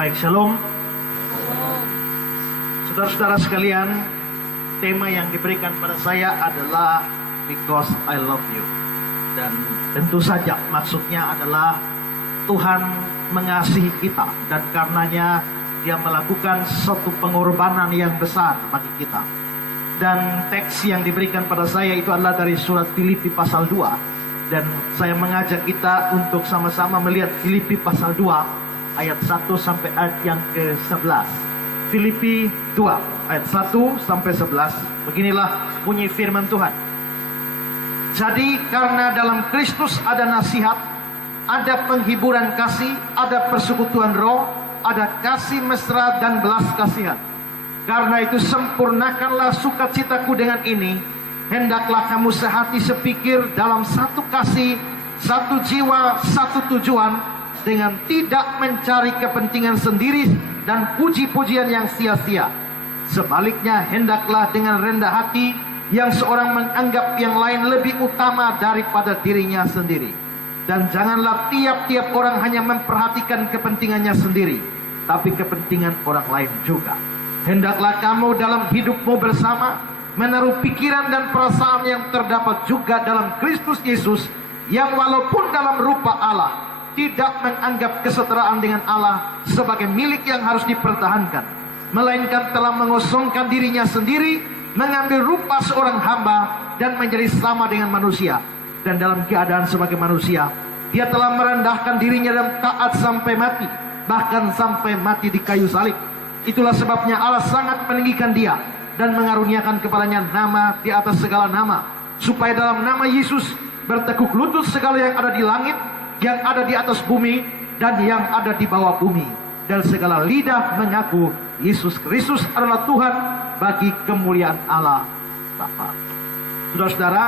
Baik, shalom. Saudara-saudara sekalian, tema yang diberikan pada saya adalah Because I Love You. Dan tentu saja maksudnya adalah Tuhan mengasihi kita, dan karenanya Dia melakukan suatu pengorbanan yang besar bagi kita. Dan teks yang diberikan pada saya itu adalah dari surat Filipi pasal 2. Dan saya mengajak kita untuk sama-sama melihat Filipi pasal 2 ayat 1 sampai ayat yang ke-11. Filipi 2 ayat 1 sampai 11. Beginilah bunyi firman Tuhan. Jadi karena dalam Kristus ada nasihat, ada penghiburan kasih, ada persekutuan roh, ada kasih mesra dan belas kasihan. Karena itu sempurnakanlah sukacitaku dengan ini. Hendaklah kamu sehati sepikir dalam satu kasih, satu jiwa, satu tujuan, dengan tidak mencari kepentingan sendiri dan puji-pujian yang sia-sia. Sebaliknya hendaklah dengan rendah hati, yang seorang menganggap yang lain lebih utama daripada dirinya sendiri. Dan janganlah tiap-tiap orang hanya memperhatikan kepentingannya sendiri, tapi kepentingan orang lain juga. Hendaklah kamu dalam hidupmu bersama menaruh pikiran dan perasaan yang terdapat juga dalam Kristus Yesus, yang walaupun dalam rupa Allah, tidak menganggap kesetaraan dengan Allah sebagai milik yang harus dipertahankan, melainkan telah mengosongkan dirinya sendiri, mengambil rupa seorang hamba dan menjadi sama dengan manusia. Dan dalam keadaan sebagai manusia, Dia telah merendahkan dirinya dan taat sampai mati, bahkan sampai mati di kayu salib. Itulah sebabnya Allah sangat meninggikan Dia dan mengaruniakan kepadanya nama di atas segala nama, supaya dalam nama Yesus bertekuk lutut segala yang ada di langit, yang ada di atas bumi, dan yang ada di bawah bumi, dan segala lidah mengaku Yesus Kristus adalah Tuhan, bagi kemuliaan Allah Bapa. Saudara-saudara,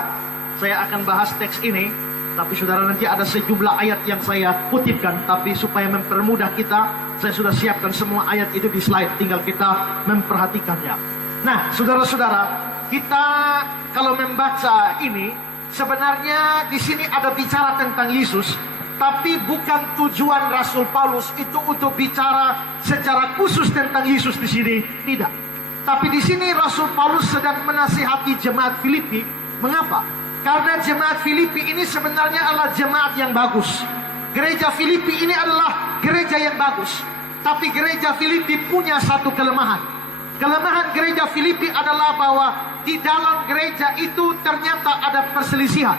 saya akan bahas teks ini, tapi saudara nanti ada sejumlah ayat yang saya kutipkan, tapi supaya mempermudah kita, saya sudah siapkan semua ayat itu di slide, tinggal kita memperhatikannya. Nah, saudara-saudara, kita kalau membaca ini, sebenarnya di sini ada bicara tentang Yesus, tapi bukan tujuan Rasul Paulus itu untuk bicara secara khusus tentang Yesus di sini, tidak. Tapi di sini Rasul Paulus sedang menasihati jemaat Filipi. Mengapa? Karena jemaat Filipi ini sebenarnya adalah jemaat yang bagus. Gereja Filipi ini adalah gereja yang bagus. Tapi gereja Filipi punya satu kelemahan. Kelemahan gereja Filipi adalah bahwa di dalam gereja itu ternyata ada perselisihan.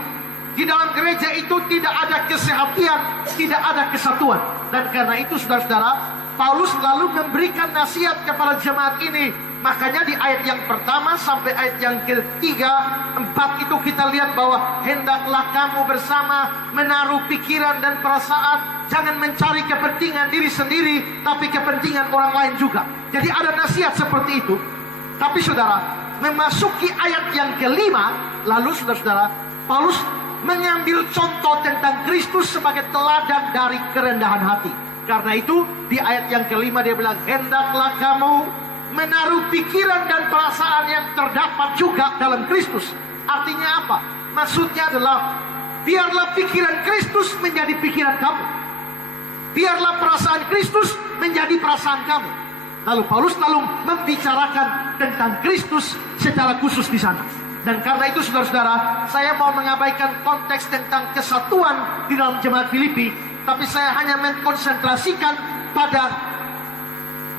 Di dalam gereja itu tidak ada kesehatian, tidak ada kesatuan. Dan karena itu saudara-saudara, Paulus lalu memberikan nasihat kepada jemaat ini. Makanya di ayat yang pertama sampai ayat yang ketiga, 4 itu kita lihat bahwa hendaklah kamu bersama menaruh pikiran dan perasaan, jangan mencari kepentingan diri sendiri, tapi kepentingan orang lain juga. Jadi ada nasihat seperti itu. Tapi saudara, memasuki ayat yang kelima, lalu saudara-saudara, Paulus mengambil contoh tentang Kristus sebagai teladan dari kerendahan hati. Karena itu di ayat yang kelima dia bilang, hendaklah kamu menaruh pikiran dan perasaan yang terdapat juga dalam Kristus. Artinya apa? Maksudnya adalah biarlah pikiran Kristus menjadi pikiran kamu, biarlah perasaan Kristus menjadi perasaan kamu. Lalu Paulus lalu membicarakan tentang Kristus secara khusus di sana. Dan karena itu saudara-saudara, saya mau mengabaikan konteks tentang kesatuan di dalam jemaat Filipi, tapi saya hanya mengkonsentrasikan pada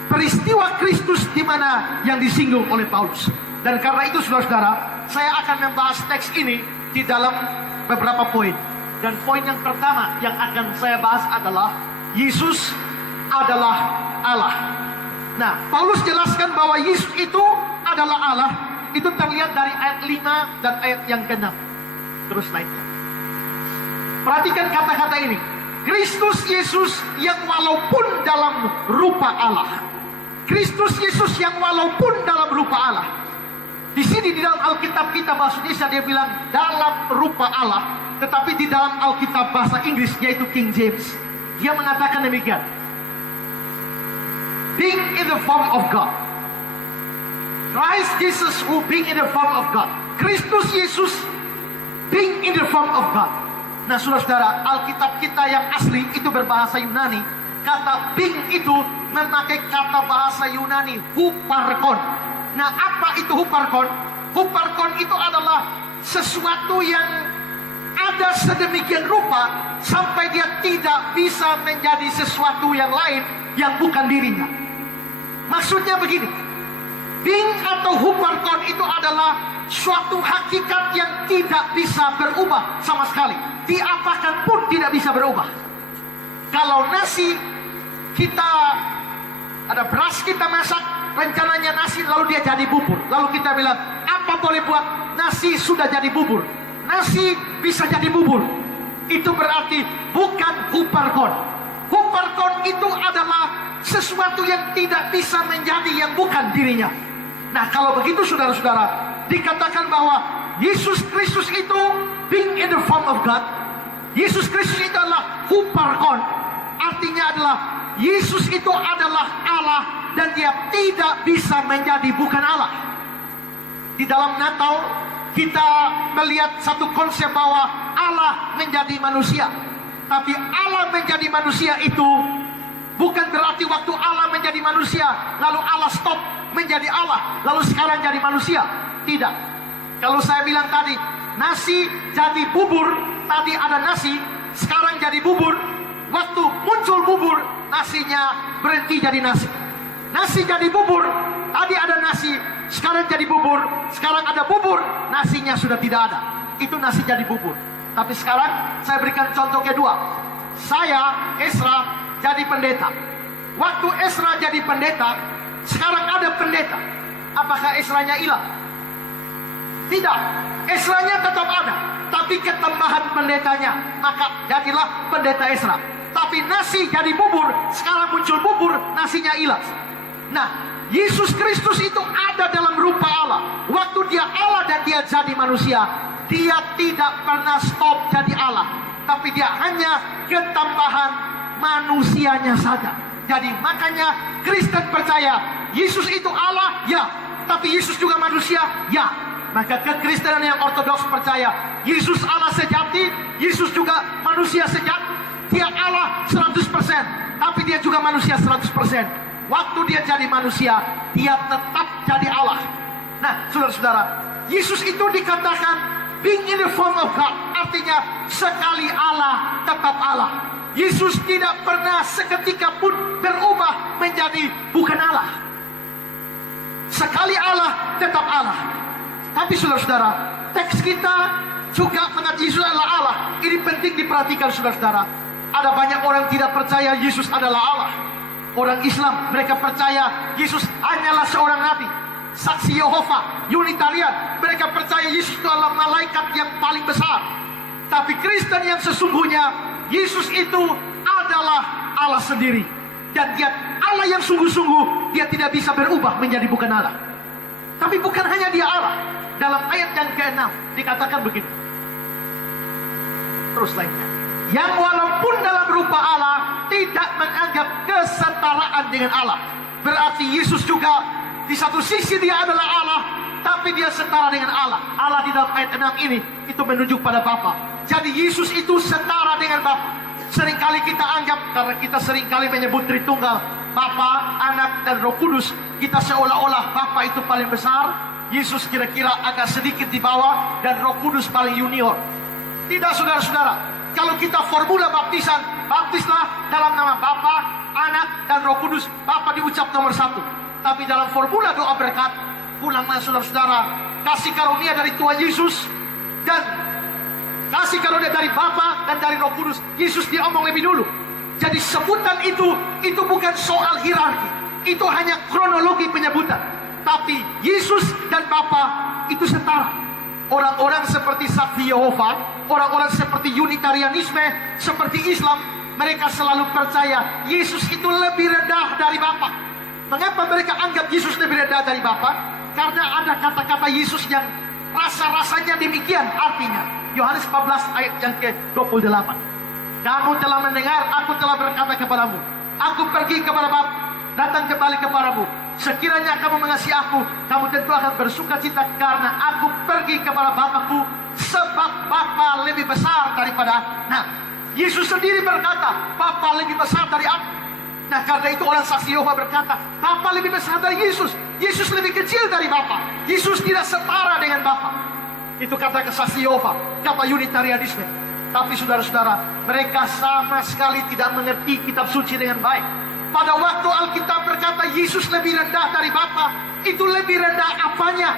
peristiwa Kristus di mana yang disinggung oleh Paulus. Dan karena itu saudara-saudara, saya akan membahas teks ini di dalam beberapa poin. Dan poin yang pertama yang akan saya bahas adalah Yesus adalah Allah. Nah, Paulus jelaskan bahwa Yesus itu adalah Allah. Itu terlihat dari ayat 5 dan ayat yang ke-6. Terus slide-nya. Perhatikan kata-kata ini. Kristus Yesus yang walaupun dalam rupa Allah. Kristus Yesus yang walaupun dalam rupa Allah. Di sini di dalam Alkitab kita bahasa Indonesia dia bilang dalam rupa Allah, tetapi di dalam Alkitab bahasa Inggris yaitu King James, dia mengatakan demikian. Being in the form of God. Christ Jesus who being in the form of God. Kristus Yesus being in the form of God. Nah saudara-saudara, Alkitab kita yang asli itu berbahasa Yunani. Kata bing itu memakai kata bahasa Yunani huparkon. Nah, apa itu huparkon? Huparkon itu adalah sesuatu yang ada sedemikian rupa sampai dia tidak bisa menjadi sesuatu yang lain yang bukan dirinya. Maksudnya begini, bing atau huparkon itu adalah suatu hakikat yang tidak bisa berubah sama sekali. Diapakan pun tidak bisa berubah. Kalau nasi, kita ada beras kita masak, rencananya nasi lalu dia jadi bubur. Lalu kita bilang, apa boleh buat? Nasi sudah jadi bubur. Nasi bisa jadi bubur. Itu berarti bukan huparkon. Huparkon itu adalah sesuatu yang tidak bisa menjadi yang bukan dirinya. Nah, kalau begitu saudara-saudara, dikatakan bahwa Yesus Kristus itu being in the form of God. Yesus Kristus itu adalah huparkon. Artinya adalah Yesus itu adalah Allah dan dia tidak bisa menjadi bukan Allah. Di dalam Natal kita melihat satu konsep bahwa Allah menjadi manusia. Tapi Allah menjadi manusia itu bukan berarti waktu Allah menjadi manusia lalu Allah stop menjadi Allah lalu sekarang jadi manusia. Tidak. Kalau saya bilang tadi nasi jadi bubur, tadi ada nasi, sekarang jadi bubur. Waktu muncul bubur, nasinya berhenti jadi nasi. Nasi jadi bubur, tadi ada nasi, sekarang jadi bubur. Sekarang ada bubur, nasinya sudah tidak ada. Itu nasi jadi bubur. Tapi sekarang saya berikan contoh kedua. Saya, Ezra, jadi pendeta. Waktu Ezra jadi pendeta, sekarang ada pendeta. Apakah Ezranya hilang? Tidak. Ezranya tetap ada, tapi ketambahan pendetanya, maka jadilah pendeta Ezra. Tapi nasi jadi bubur, sekarang muncul bubur, nasinya hilang. Nah, Yesus Kristus itu ada dalam rupa Allah. Waktu dia Allah dan dia jadi manusia, dia tidak pernah stop jadi Allah, tapi dia hanya ketambahan manusianya saja. Jadi makanya Kristen percaya Yesus itu Allah, ya, tapi Yesus juga manusia, ya. Maka kekristenan yang ortodoks percaya Yesus Allah sejati, Yesus juga manusia sejati. Dia Allah 100%, tapi dia juga manusia 100%. Waktu dia jadi manusia, dia tetap jadi Allah. Nah, saudara-saudara, Yesus itu dikatakan being in the form of God. Artinya sekali Allah, tetap Allah. Yesus tidak pernah seketika pun berubah menjadi bukan Allah. Sekali Allah, tetap Allah. Tapi saudara-saudara, teks kita juga mengatakan Yesus adalah Allah. Ini penting diperhatikan saudara-saudara. Ada banyak orang tidak percaya Yesus adalah Allah. Orang Islam, mereka percaya Yesus hanyalah seorang nabi. Saksi Yehova, Unitarian, mereka percaya Yesus itu adalah malaikat yang paling besar. Tapi Kristen yang sesungguhnya, Yesus itu adalah Allah sendiri. Dan dia Allah yang sungguh-sungguh, dia tidak bisa berubah menjadi bukan Allah. Tapi bukan hanya dia Allah. Dalam ayat yang ke-6 dikatakan begitu. Terus lainnya, yang walaupun dalam rupa Allah tidak menganggap kesetaraan dengan Allah. Berarti Yesus juga di satu sisi dia adalah Allah, tapi dia setara dengan Allah. Allah di dalam ayat 6 ini itu menunjuk pada Bapa. Jadi Yesus itu setara dengan Bapa. Seringkali kita anggap, karena kita seringkali menyebut Tritunggal, Bapa, Anak, dan Roh Kudus, kita seolah-olah Bapa itu paling besar, Yesus kira-kira agak sedikit di bawah, dan Roh Kudus paling junior. Tidak, saudara-saudara. Kalau kita formula baptisan, baptislah dalam nama Bapa, Anak, dan Roh Kudus. Bapa diucap nomor 1. Tapi dalam formula doa berkat, ulanglah saudara-saudara, kasih karunia dari Tuhan Yesus dan kasih karunia dari Bapa dan dari Roh Kudus. Yesus diomong lebih dulu. Jadi sebutan itu bukan soal hierarki. Itu hanya kronologi penyebutan. Tapi Yesus dan Bapa itu setara. Orang-orang seperti Saksi Yehova, orang-orang seperti Unitarianisme, seperti Islam, mereka selalu percaya Yesus itu lebih rendah dari Bapa. Mengapa mereka anggap Yesus lebih rendah dari Bapa? Karena ada kata-kata Yesus yang rasa-rasanya demikian. Artinya Yohanes 14 ayat yang ke-28. Kamu telah mendengar, aku telah berkata kepadamu, aku pergi kepada Bapa, datang kembali kepadamu. Sekiranya kamu mengasihi aku, kamu tentu akan bersuka cita karena aku pergi kepada Bapakku, sebab Bapa lebih besar daripada aku. Nah, Yesus sendiri berkata, Bapa lebih besar dari aku. Nah, karena itu orang saksi Yehova berkata, Bapa lebih besar dari Yesus. Yesus lebih kecil dari Bapa. Yesus tidak setara dengan Bapa. Itu kata kesaksi Yehova, kata Unitarianisme. Tapi saudara-saudara, mereka sama sekali tidak mengerti kitab suci dengan baik. Pada waktu Alkitab berkata Yesus lebih rendah dari Bapa, itu lebih rendah apanya?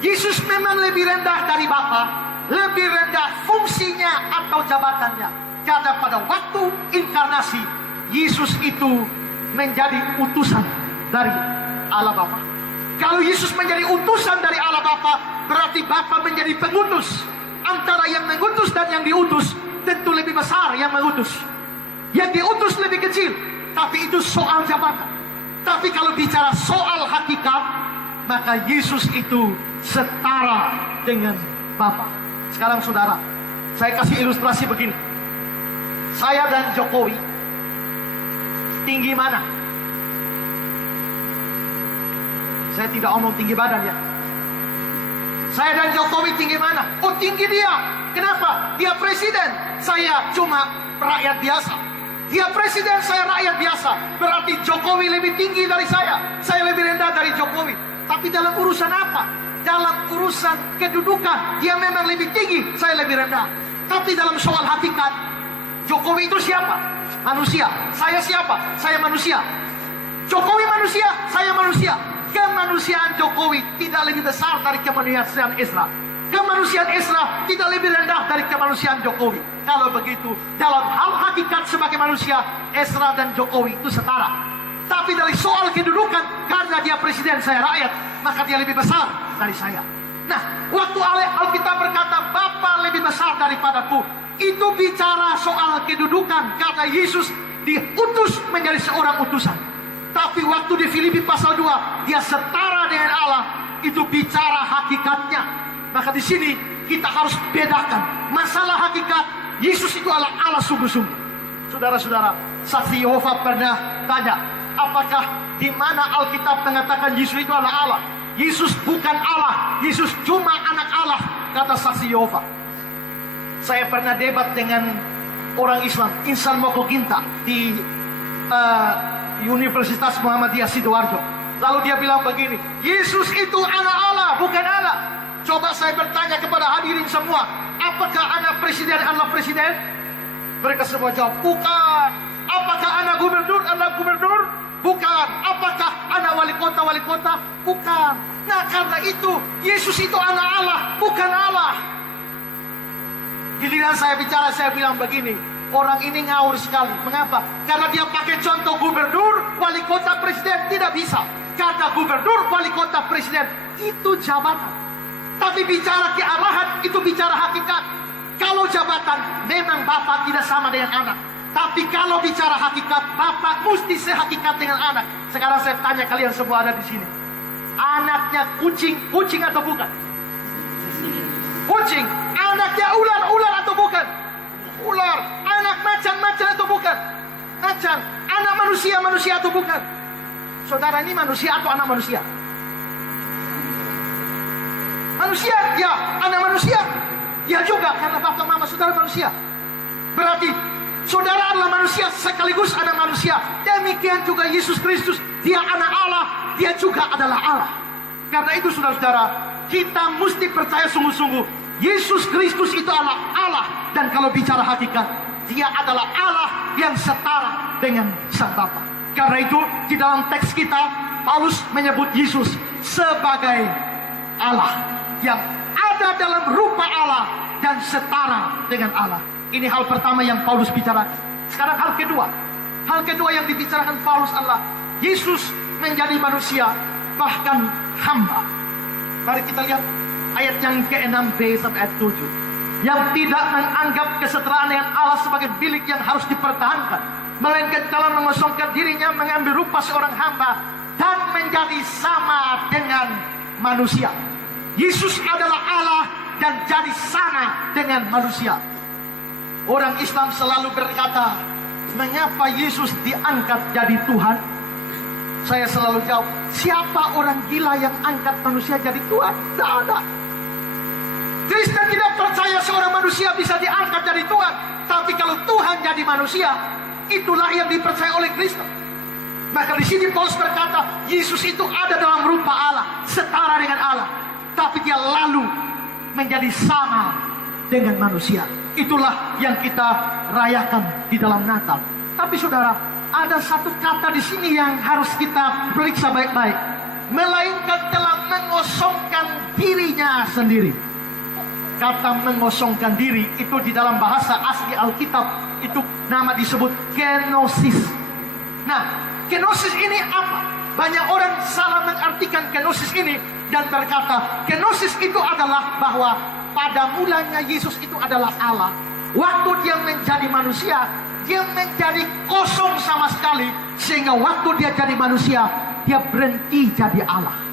Yesus memang lebih rendah dari Bapa, lebih rendah fungsinya atau jabatannya. Karena pada waktu inkarnasi, Yesus itu menjadi utusan dari Allah Bapa. Kalau Yesus menjadi utusan dari Allah Bapa, berarti Bapa menjadi pengutus. Antara yang mengutus dan yang diutus, tentu lebih besar yang mengutus. Yang diutus lebih kecil, tapi itu soal jabatan. Tapi kalau bicara soal hakikat, maka Yesus itu setara dengan Bapa. Sekarang saudara, saya kasih ilustrasi begini. Saya dan Jokowi tinggi mana? Saya tidak omong tinggi badan ya. Saya dan Jokowi tinggi mana? Oh, tinggi dia. Kenapa? Dia presiden. Saya cuma rakyat biasa. Dia presiden, saya rakyat biasa. Berarti Jokowi lebih tinggi dari saya. Saya lebih rendah dari Jokowi. Tapi dalam urusan apa? Dalam urusan kedudukan, dia memang lebih tinggi, saya lebih rendah. Tapi dalam soal hakikat, Jokowi itu siapa? Manusia. Saya siapa? Saya manusia. Jokowi manusia, saya manusia. Kemanusiaan Jokowi tidak lebih besar dari kemanusiaan Ezra. Kemanusiaan Ezra tidak lebih rendah dari kemanusiaan Jokowi. Kalau begitu, dalam hal hakikat sebagai manusia, Ezra dan Jokowi itu setara. Tapi dari soal kedudukan, karena dia presiden, saya rakyat, maka dia lebih besar dari saya. Nah, waktu Alkitab berkata, Bapa lebih besar daripadaku, itu bicara soal kedudukan, karena Yesus diutus menjadi seorang utusan. Tapi waktu di Filipi pasal 2, dia setara dengan Allah, itu bicara hakikatnya. Maka di sini kita harus bedakan masalah hakikat. Yesus itu adalah Allah sungguh-sungguh. Saudara-saudara, saksi Yehova pernah tanya, apakah di mana Alkitab mengatakan Yesus itu adalah Allah? Yesus bukan Allah, Yesus cuma anak Allah, kata saksi Yehova. Saya pernah debat dengan orang Islam, Insan Moko Ginta, di Universitas Muhammadiyah Sidoarjo. Lalu dia bilang begini, Yesus itu anak Allah, bukan Allah. Coba saya bertanya kepada hadirin semua, apakah anak presiden Allah presiden? Mereka semua jawab, bukan. Apakah anak gubernur Allah gubernur? Bukan. Apakah anak wali kota? Bukan. Nah, karena itu Yesus itu anak Allah, bukan Allah. Giliran saya bicara, saya bilang begini, orang ini ngawur sekali. Mengapa? Karena dia pakai contoh gubernur, wali kota, presiden. Tidak bisa. Karena gubernur, wali kota, presiden itu jabatan. Tapi bicara kealahan itu bicara hakikat. Kalau jabatan, memang Bapak tidak sama dengan anak. Tapi kalau bicara hakikat, Bapak mesti sehakikat dengan anak. Sekarang saya tanya kalian semua ada di sini. Anaknya kucing atau bukan? Kucing. Anaknya ular atau bukan? Ular. Anak macan atau bukan? Macan. Anak manusia atau bukan? Saudara, ini manusia atau anak manusia? Manusia, ya. Anak manusia, ya juga, karena bapak mama saudara manusia. Berarti saudara adalah manusia sekaligus anak manusia. Demikian juga Yesus Kristus, dia anak Allah, dia juga adalah Allah. Karena itu saudara-saudara, kita mesti percaya sungguh-sungguh Yesus Kristus itu adalah Allah. Dan kalau bicara hakikat, dia adalah Allah yang setara dengan Sang Bapa. Karena itu di dalam teks kita, Paulus menyebut Yesus sebagai Allah yang ada dalam rupa Allah dan setara dengan Allah. Ini hal pertama yang Paulus bicarakan. Sekarang hal kedua yang dibicarakan Paulus adalah Yesus menjadi manusia, bahkan hamba. Mari kita lihat ayat yang ke-6b sampai ayat 7. Yang tidak menganggap kesetaraan dengan Allah sebagai milik yang harus dipertahankan, melainkan telah mengosongkan dirinya, mengambil rupa seorang hamba dan menjadi sama dengan manusia. Yesus adalah Allah dan jadi sama dengan manusia. Orang Islam selalu berkata, mengapa Yesus diangkat jadi Tuhan? Saya selalu jawab, siapa orang gila yang angkat manusia jadi Tuhan? Tidak ada. Kristen tidak percaya seorang manusia bisa diangkat jadi Tuhan. Tapi kalau Tuhan jadi manusia, itulah yang dipercaya oleh Kristus. Maka di sini Paulus berkata, Yesus itu ada dalam rupa Allah, setara dengan Allah, tapi dia lalu menjadi sama dengan manusia. Itulah yang kita rayakan di dalam Natal. Tapi saudara, ada satu kata di sini yang harus kita periksa baik-baik. Melainkan telah mengosongkan dirinya sendiri. Kata mengosongkan diri itu di dalam bahasa asli Alkitab itu nama disebut kenosis. Nah, kenosis ini apa? Banyak orang salah mengartikan kenosis ini dan berkata kenosis itu adalah bahwa pada mulanya Yesus itu adalah Allah. Waktu dia menjadi manusia, dia menjadi kosong sama sekali, sehingga waktu dia jadi manusia, dia berhenti jadi Allah.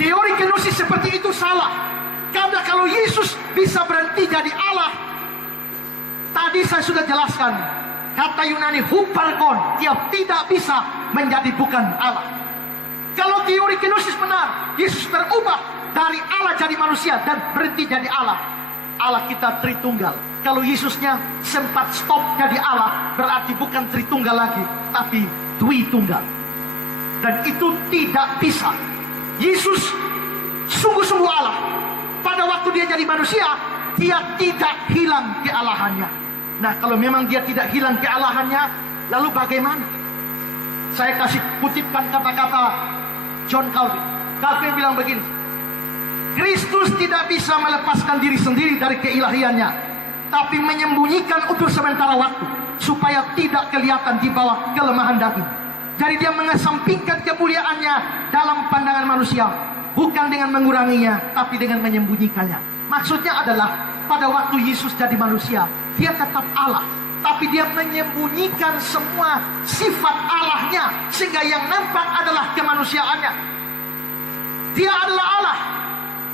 Teori kenosis seperti itu salah. Karena kalau Yesus bisa berhenti jadi Allah, tadi saya sudah jelaskan, kata Yunani huparkon, dia tidak bisa menjadi bukan Allah. Kalau teori kenosis benar, Yesus berubah dari Allah jadi manusia dan berhenti jadi Allah. Allah kita Tritunggal. Kalau Yesusnya sempat stop jadi Allah, berarti bukan Tritunggal lagi, tapi Dwitunggal. Dan itu tidak bisa. Yesus sungguh-sungguh Allah. Pada waktu dia jadi manusia, dia tidak hilang kealahannya. Nah, kalau memang dia tidak hilang kealahannya, lalu bagaimana? Saya kasih kutipkan kata-kata John Calvin. Calvin bilang begini, Kristus tidak bisa melepaskan diri sendiri dari keilahiannya, tapi menyembunyikan untuk sementara waktu, supaya tidak kelihatan di bawah kelemahan daging. Jadi dia mengesampingkan kemuliaannya dalam pandangan manusia, bukan dengan menguranginya, tapi dengan menyembunyikannya. Maksudnya adalah pada waktu Yesus jadi manusia, dia tetap Allah, tapi dia menyembunyikan semua sifat Allahnya, sehingga yang nampak adalah kemanusiaannya. Dia adalah Allah.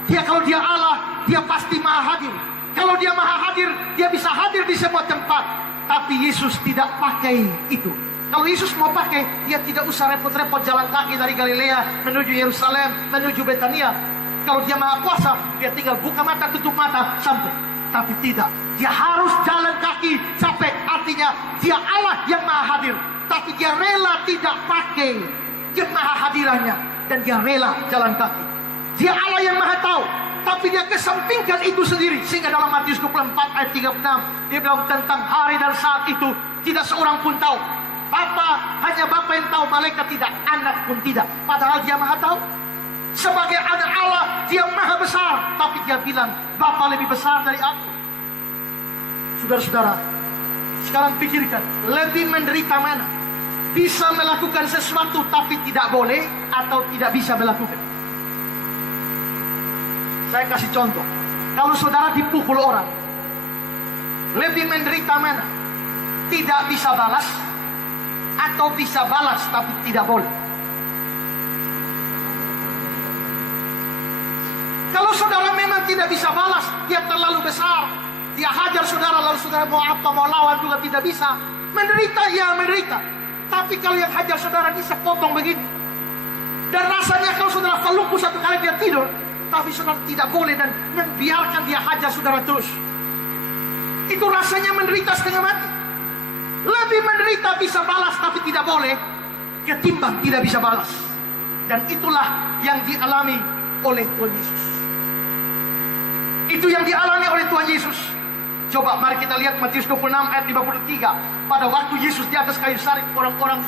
Kalau dia Allah, dia pasti maha hadir. Kalau dia maha hadir, dia bisa hadir di semua tempat. Tapi Yesus tidak pakai itu. Kalau Yesus mau pakai, dia tidak usah repot-repot jalan kaki dari Galilea menuju Yerusalem, menuju Betania. Kalau dia maha kuasa, dia tinggal buka mata, tutup mata, sampai. Tapi tidak, dia harus jalan kaki sampai. Artinya dia Allah yang maha hadir, tapi dia rela tidak pakai kemahahadirannya, dan dia rela jalan kaki. Dia Allah yang maha tahu, tapi dia kesampingkan itu sendiri. Sehingga dalam Matius 24 ayat 36, dia bilang tentang hari dan saat itu tidak seorang pun tahu. Hanya Bapa yang tahu, malaikat tidak, anak pun tidak. Padahal dia maha tahu. Sebagai anak Allah, dia maha besar, tapi dia bilang Bapa lebih besar dari aku. Saudara-saudara, sekarang pikirkan, lebih menderita mana? Bisa melakukan sesuatu tapi tidak boleh, atau tidak bisa melakukan? Saya kasih contoh. Kalau saudara dipukul orang, lebih menderita mana? Tidak bisa balas, atau bisa balas tapi tidak boleh? Kalau saudara memang tidak bisa balas, dia terlalu besar, dia hajar saudara, lalu saudara mau apa, mau lawan juga tidak bisa. Menderita, ya menderita. Tapi kalau yang hajar saudara bisa potong begini, dan rasanya kalau saudara pelupus satu kali dia tidur, tapi saudara tidak boleh dan membiarkan dia hajar saudara terus, itu rasanya menderita setengah mati. Lebih menderita bisa balas tapi tidak boleh, ketimbang tidak bisa balas. Dan itulah yang dialami oleh Tuhan Yesus. Itu yang dialami oleh Tuhan Yesus. Coba mari kita lihat Matius 26 ayat 53. Pada waktu Yesus di atas kayu salib, orang-orang,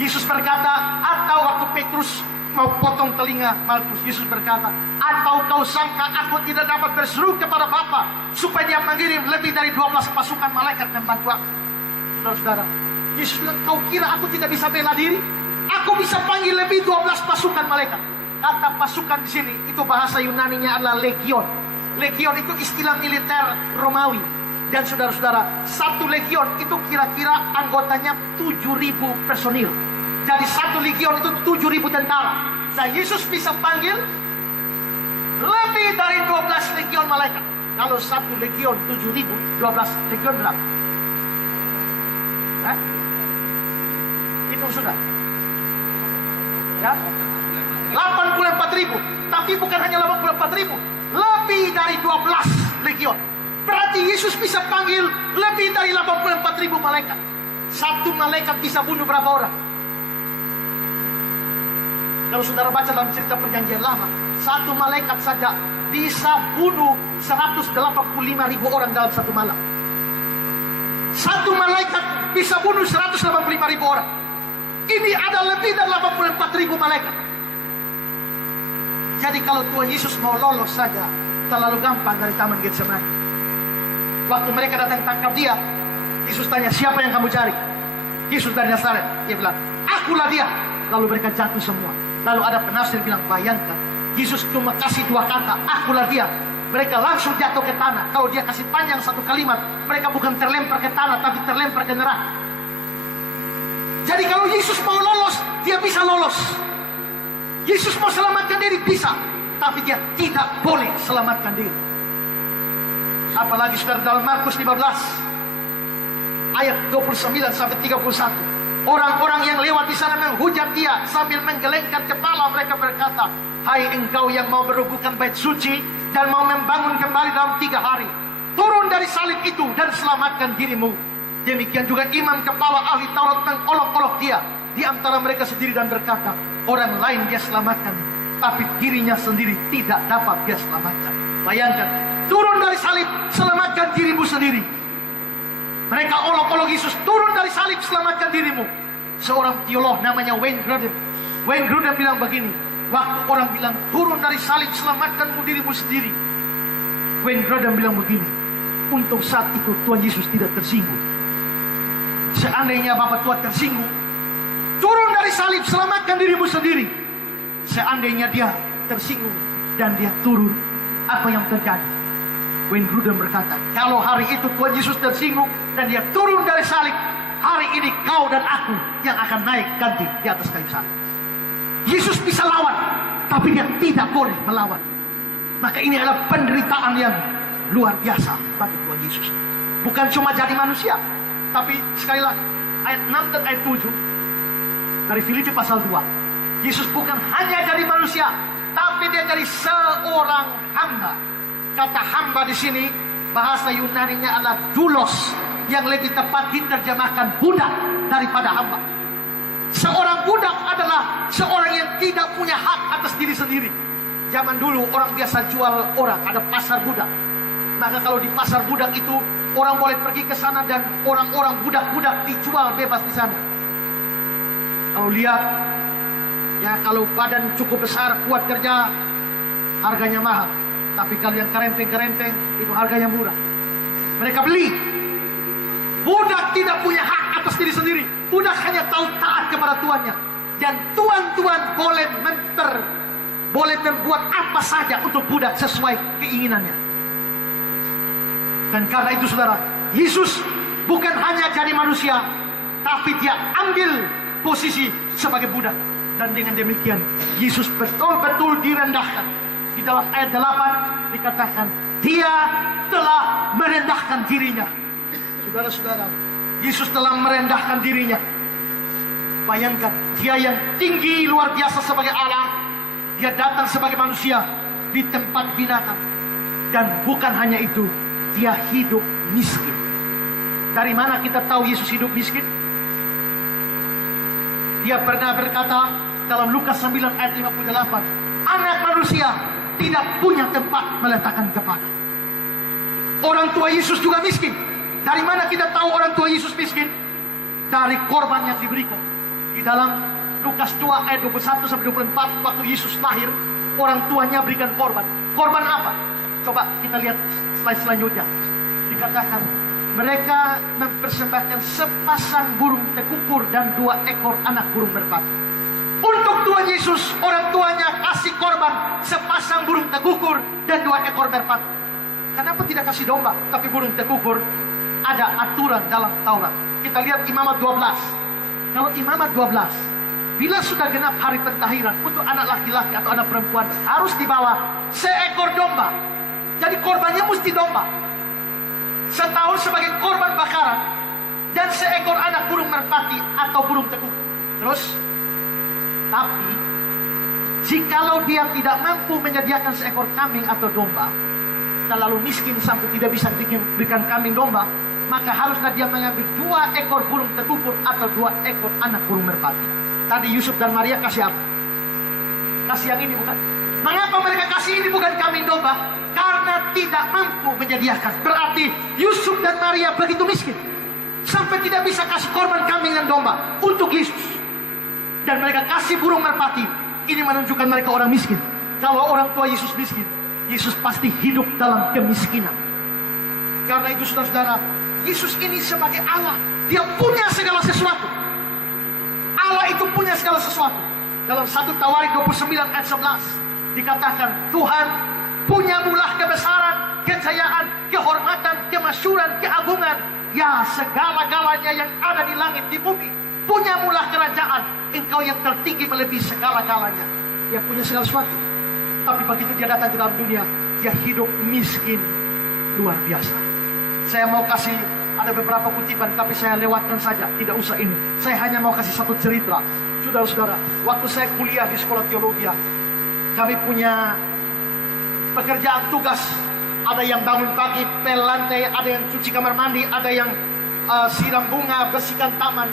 Yesus berkata, atau waktu Petrus mau potong telinga Malkus, Yesus berkata, atau kau sangka aku tidak dapat berseru kepada Bapa supaya dia mengirim lebih dari 12 pasukan malaikat membantu aku? Saudara-saudara, Yesus bilang, kau kira aku tidak bisa bela diri? Aku bisa panggil lebih 12 pasukan malaikat. Kata pasukan di sini itu bahasa Yunaninya adalah legion. Legion itu istilah militer Romawi. Dan saudara-saudara, satu legion itu kira-kira anggotanya 7.000 personil. Jadi satu legion itu 7.000 tentara. Nah, Yesus bisa panggil lebih dari 12 legion malaikat. Kalau satu legion 7.000, 12 legion berapa? Hitung sudah. Ya, 84.000. Tapi bukan hanya 84.000, lebih dari 12 legion. Berarti Yesus bisa panggil lebih dari 84.000 malaikat. Satu malaikat bisa bunuh berapa orang? Kalau saudara baca dalam cerita perjanjian lama, satu malaikat saja bisa bunuh 185.000 orang dalam satu malam. Satu malaikat bisa bunuh 185.000 orang. Ini ada lebih dari 84.000 malaikat. Jadi kalau Tuhan Yesus mau lolos saja, terlalu gampang dari Taman Getsemani. Waktu mereka datang tangkap dia, Yesus tanya, siapa yang kamu cari? Yesus dari Nazaret. Dia bilang, akulah dia. Lalu mereka jatuh semua. Lalu ada penafsir bilang, bayangkan, Yesus cuma kasih 2 kata, akulah dia. Mereka langsung jatuh ke tanah. Kalau dia kasih panjang 1 kalimat, mereka bukan terlempar ke tanah, tapi terlempar ke neraka. Jadi kalau Yesus mau lolos, dia bisa lolos. Yesus mau selamatkan diri, bisa. Tapi dia tidak boleh selamatkan diri. Apalagi saudara dalam Markus 15 ayat 29 sampai 31. Orang-orang yang lewat di sana menghujat dia sambil menggelengkan kepala. Mereka berkata, hai engkau yang mau merobohkan bait suci dan mau membangun kembali dalam 3 hari, turun dari salib itu dan selamatkan dirimu. Demikian juga imam kepala ahli Taurat mengolok-olok dia di antara mereka sendiri dan berkata, orang lain dia selamatkan, tapi dirinya sendiri tidak dapat dia selamatkan. Bayangkan, turun dari salib, selamatkan dirimu sendiri. Mereka olok-olok Yesus, turun dari salib, selamatkan dirimu. Seorang teolog namanya Wayne Grudem. Wayne Grudem bilang begini, waktu orang bilang turun dari salib, selamatkanmu dirimu sendiri, Wayne Grudem bilang begini, untuk saat itu Tuhan Yesus tidak tersinggung. Seandainya Bapak Tuhan tersinggung, turun dari salib, selamatkan dirimu sendiri. Seandainya dia tersinggung dan dia turun, apa yang terjadi? Wayne Grudem berkata, kalau hari itu Tuhan Yesus tersinggung dan dia turun dari salib, hari ini kau dan aku yang akan naik ganti di atas kayu salib. Yesus bisa lawan, tapi dia tidak boleh melawan. Maka ini adalah penderitaan yang luar biasa bagi Tuhan Yesus. Bukan cuma jadi manusia, tapi sekali lagi ayat 6 dan ayat 7 dari Filipi pasal 2. Yesus bukan hanya jadi manusia, tapi dia jadi seorang hamba. Kata hamba di sini bahasa Yunaninya adalah doulos, yang lebih tepat diterjemahkan budak daripada hamba. Seorang budak adalah seorang yang tidak punya hak atas diri sendiri. Zaman dulu orang biasa jual orang, ada pasar budak. Maka kalau di pasar budak itu orang boleh pergi ke sana dan orang-orang budak-budak dijual bebas di sana. Kalau lihat, ya kalau badan cukup besar, kuat kerja, harganya mahal. Tapi kalau yang kerempeng-kerempeng, itu harganya murah. Mereka beli. Budak tidak punya hak atas diri sendiri. Budak hanya tahu taat kepada tuannya. Dan tuan-tuan boleh membuat apa saja untuk budak sesuai keinginannya. Dan karena itu saudara, Yesus bukan hanya jadi manusia, tapi dia ambil posisi sebagai budak. Dan dengan demikian, Yesus betul-betul direndahkan. Di dalam ayat 8 dikatakan, dia telah merendahkan dirinya. Saudara-saudara, Yesus telah merendahkan dirinya. Bayangkan, dia yang tinggi luar biasa sebagai Allah, dia datang sebagai manusia di tempat binatang. Dan bukan hanya itu, dia hidup miskin. Dari mana kita tahu Yesus hidup miskin? Dia pernah berkata dalam Lukas 9 ayat 58, anak manusia tidak punya tempat meletakkan kepala. Orang tua Yesus juga miskin. Dari mana kita tahu orang tua Yesus miskin? Dari korban yang diberikan. Di dalam Lukas 2 ayat 21 sampai 24, waktu Yesus lahir, orang tuanya berikan korban. Korban apa? Coba kita lihat slide selanjutnya. Dikatakan, mereka mempersembahkan sepasang burung tekukur dan 2 ekor anak burung merpati. Untuk Tuhan Yesus, orang tuanya kasih korban sepasang burung tekukur dan 2 ekor merpati. Kenapa tidak kasih domba, tapi burung tekukur? Ada aturan dalam Taurat. Kita lihat Imamat 12. Kalau Imamat 12, bila sudah genap hari pentahiran untuk anak laki-laki atau anak perempuan, harus dibawa seekor domba. Jadi korbannya mesti domba. Setahun sebagai korban bakaran, dan seekor anak burung merpati atau burung tekukur. Terus, tapi jikalau dia tidak mampu menyediakan seekor kambing atau domba, terlalu miskin sampai tidak bisa berikan kambing domba, maka haruslah dia mengambil 2 ekor burung terkukur atau 2 ekor anak burung merpati. Tadi Yusuf dan Maria kasih apa? Kasih yang ini bukan? Mengapa mereka kasih ini bukan kambing domba? Karena tidak mampu menyediakan. Berarti Yusuf dan Maria begitu miskin sampai tidak bisa kasih korban kambing dan domba untuk Yesus. Dan mereka kasih burung merpati. Ini menunjukkan mereka orang miskin. Kalau orang tua Yesus miskin, Yesus pasti hidup dalam kemiskinan. Karena itu saudara-saudara, Yesus ini sebagai Allah, dia punya segala sesuatu. Allah itu punya segala sesuatu. Dalam 1 Tawarik 29 ayat 11 dikatakan, Tuhan punya mulah kebesaran, kejayaan, kehormatan, kemasyuran, keagungan. Ya, segala-galanya yang ada di langit, di bumi. Punya mulah kerajaan. Engkau yang tertinggi melebihi segala-galanya. Dia punya segala sesuatu. Tapi begitu dia datang ke dalam dunia, dia hidup miskin luar biasa. Saya mau kasih, ada beberapa kutipan, tapi saya lewatkan saja, tidak usah ini. Saya hanya mau kasih satu cerita. Saudara-saudara, waktu saya kuliah di sekolah teologi, kami punya pekerjaan tugas. Ada yang bangun pagi, pel lantai, ada yang cuci kamar mandi, ada yang siram bunga, bersihkan taman.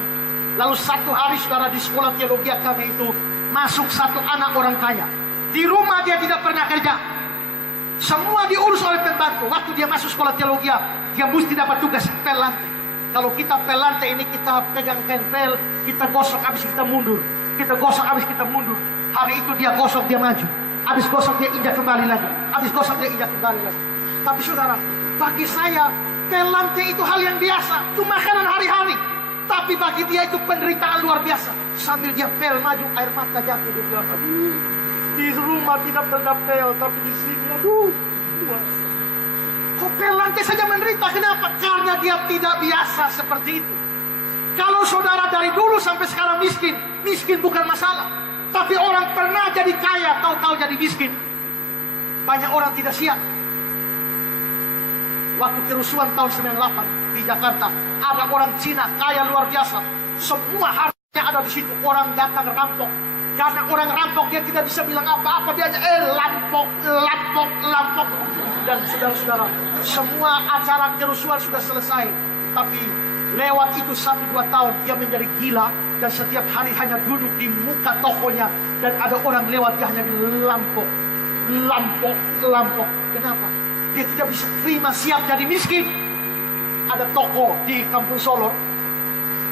Lalu satu hari, saudara, di sekolah teologi kami itu masuk satu anak orang kaya. Di rumah dia tidak pernah kerja. Semua diurus oleh pembantu. Waktu dia masuk sekolah teologi, dia mesti dapat tugas pel lantai. Kalau kita pel lantai ini, kita pegang pel, kita gosok, habis kita mundur. Kita gosok, habis kita mundur. Hari itu dia gosok, dia maju. Habis gosok, dia injak kembali lagi. Habis gosok, dia injak kembali lagi. Tapi saudara, bagi saya, pel lantai itu hal yang biasa. Itu makanan hari-hari. Tapi bagi dia itu penderitaan luar biasa. Sambil dia pel maju, air mata jatuh. Dia bilang, aduh, di rumah tidak pernah pel, tapi di sini, aduh, kok pel lantai saja menderita? Kenapa? Karena dia tidak biasa seperti itu. Kalau saudara dari dulu sampai sekarang miskin, miskin bukan masalah. Tapi orang pernah jadi kaya, tahu-tahu jadi miskin. Banyak orang tidak siap. Waktu kerusuhan tahun 98 di Jakarta, ada orang Cina kaya luar biasa. Semua hartanya ada di situ. Orang datang rampok. Karena orang rampok, dia tidak bisa bilang apa-apa. Dia hanya lampok. Dan saudara-saudara, semua acara kerusuhan sudah selesai. Tapi lewat itu 1-2 tahun, dia menjadi gila. Dan setiap hari hanya duduk di muka tokonya. Dan ada orang lewat, dia hanya lampok. Kenapa? Dia tidak bisa terima, siap jadi miskin. Ada toko di Kampung Solo,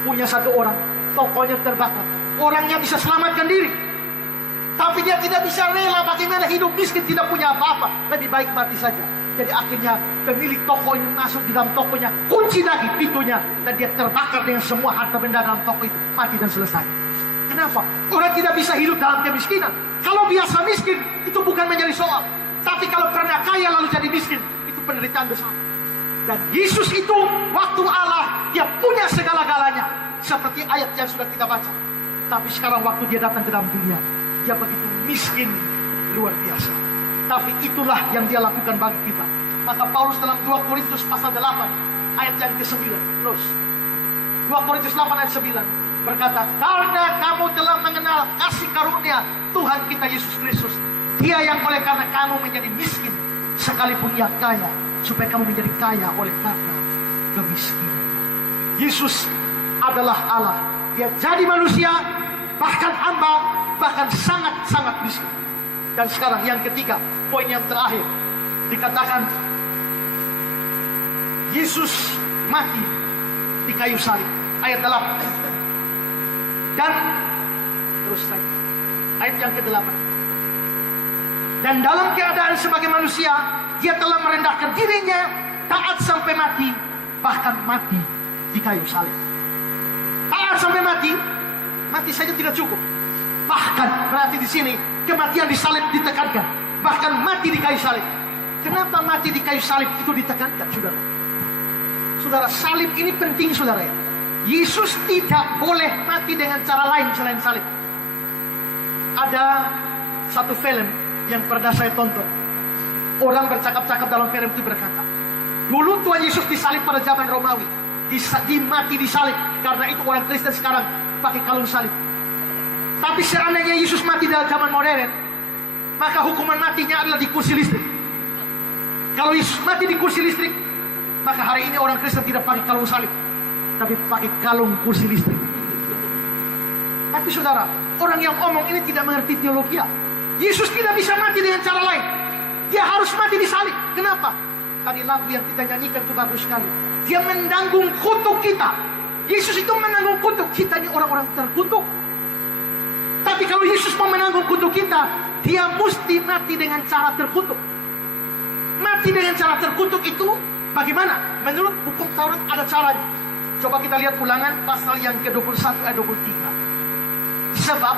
punya satu orang, tokonya terbakar. Orangnya bisa selamatkan diri, tapi dia tidak bisa rela. Bagaimana hidup miskin tidak punya apa-apa, lebih baik mati saja. Jadi akhirnya pemilik toko ini masuk di dalam tokonya, kunci lagi pintunya, dan dia terbakar dengan semua harta benda dalam toko itu, mati dan selesai. Kenapa? Orang tidak bisa hidup dalam kemiskinan. Kalau biasa miskin, itu bukan menjadi soal. Tapi kalau pernah kaya lalu jadi miskin, itu penderitaan besar. Dan Yesus itu waktu Allah, dia punya segala-galanya, seperti ayat yang sudah kita baca. Tapi sekarang waktu dia datang ke dalam dunia, dia begitu miskin luar biasa. Tapi itulah yang dia lakukan bagi kita. Maka Paulus dalam 2 Korintus pasal 8 ayat yang ke-9, terus 2 Korintus 8 ayat 9 berkata, karena kamu telah mengenal kasih karunia Tuhan kita Yesus Kristus, dia yang oleh karena kamu menjadi miskin, sekalipun ia kaya, supaya kamu menjadi kaya oleh karena kemiskinan. Yesus adalah Allah. Dia jadi manusia, bahkan hamba, bahkan sangat-sangat miskin. Dan sekarang yang ketiga, poin yang terakhir, dikatakan Yesus mati di kayu salib. Ayat 8. Dan terus naik. Ayat yang ke-8. Dan dalam keadaan sebagai manusia, dia telah merendahkan dirinya, taat sampai mati, bahkan mati di kayu salib. Taat sampai mati, mati saja tidak cukup. Bahkan berarti di sini kematian di salib ditekankan. Bahkan mati di kayu salib. Kenapa mati di kayu salib itu ditekankan, saudara? Saudara, salib ini penting, saudara ya. Yesus tidak boleh mati dengan cara lain selain salib. Ada satu film yang pernah saya tonton. Orang bercakap-cakap dalam film itu berkata, dulu Tuhan Yesus disalib pada zaman Romawi, mati disalib. Karena itu orang Kristen sekarang pakai kalung salib. Tapi seandainya Yesus mati dalam zaman modern, maka hukuman matinya adalah di kursi listrik. Kalau Yesus mati di kursi listrik, maka hari ini orang Kristen tidak pakai kalung salib, tapi pakai kalung kursi listrik. Tapi saudara, orang yang omong ini tidak mengerti teologi. Yesus tidak bisa mati dengan cara lain. Dia harus mati di salib. Kenapa? Tadi lagu yang kita nyanyikan itu bagus sekali. Dia menanggung kutuk kita. Yesus itu menanggung kutuk. Kita ini orang-orang terkutuk. Tapi kalau Yesus mau menanggung kutuk kita, dia mesti mati dengan cara terkutuk. Mati dengan cara terkutuk itu bagaimana? Menurut hukum Taurat ada caranya. Coba kita lihat Ulangan pasal yang ke-21 ayat 23. Sebab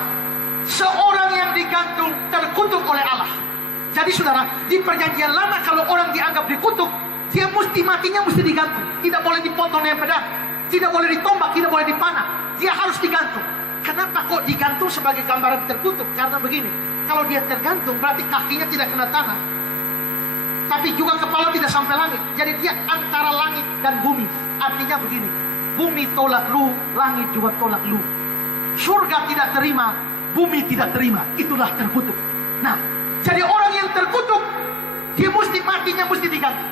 seorang yang digantung terkutuk oleh Allah. Jadi saudara, di perjanjian lama kalau orang dianggap dikutuk, dia mesti matinya mesti digantung. Tidak boleh dipotong dengan pedang, tidak boleh ditombak, tidak boleh dipanah. Dia harus digantung. Kenapa kok digantung sebagai gambaran terkutuk? Karena begini, kalau dia tergantung berarti kakinya tidak kena tanah, tapi juga kepala tidak sampai langit. Jadi dia antara langit dan bumi. Artinya begini, bumi tolak lu, langit juga tolak lu. Surga tidak terima, bumi tidak terima. Itulah terkutuk. Nah, jadi orang yang terkutuk, dia mesti matinya mesti digantung.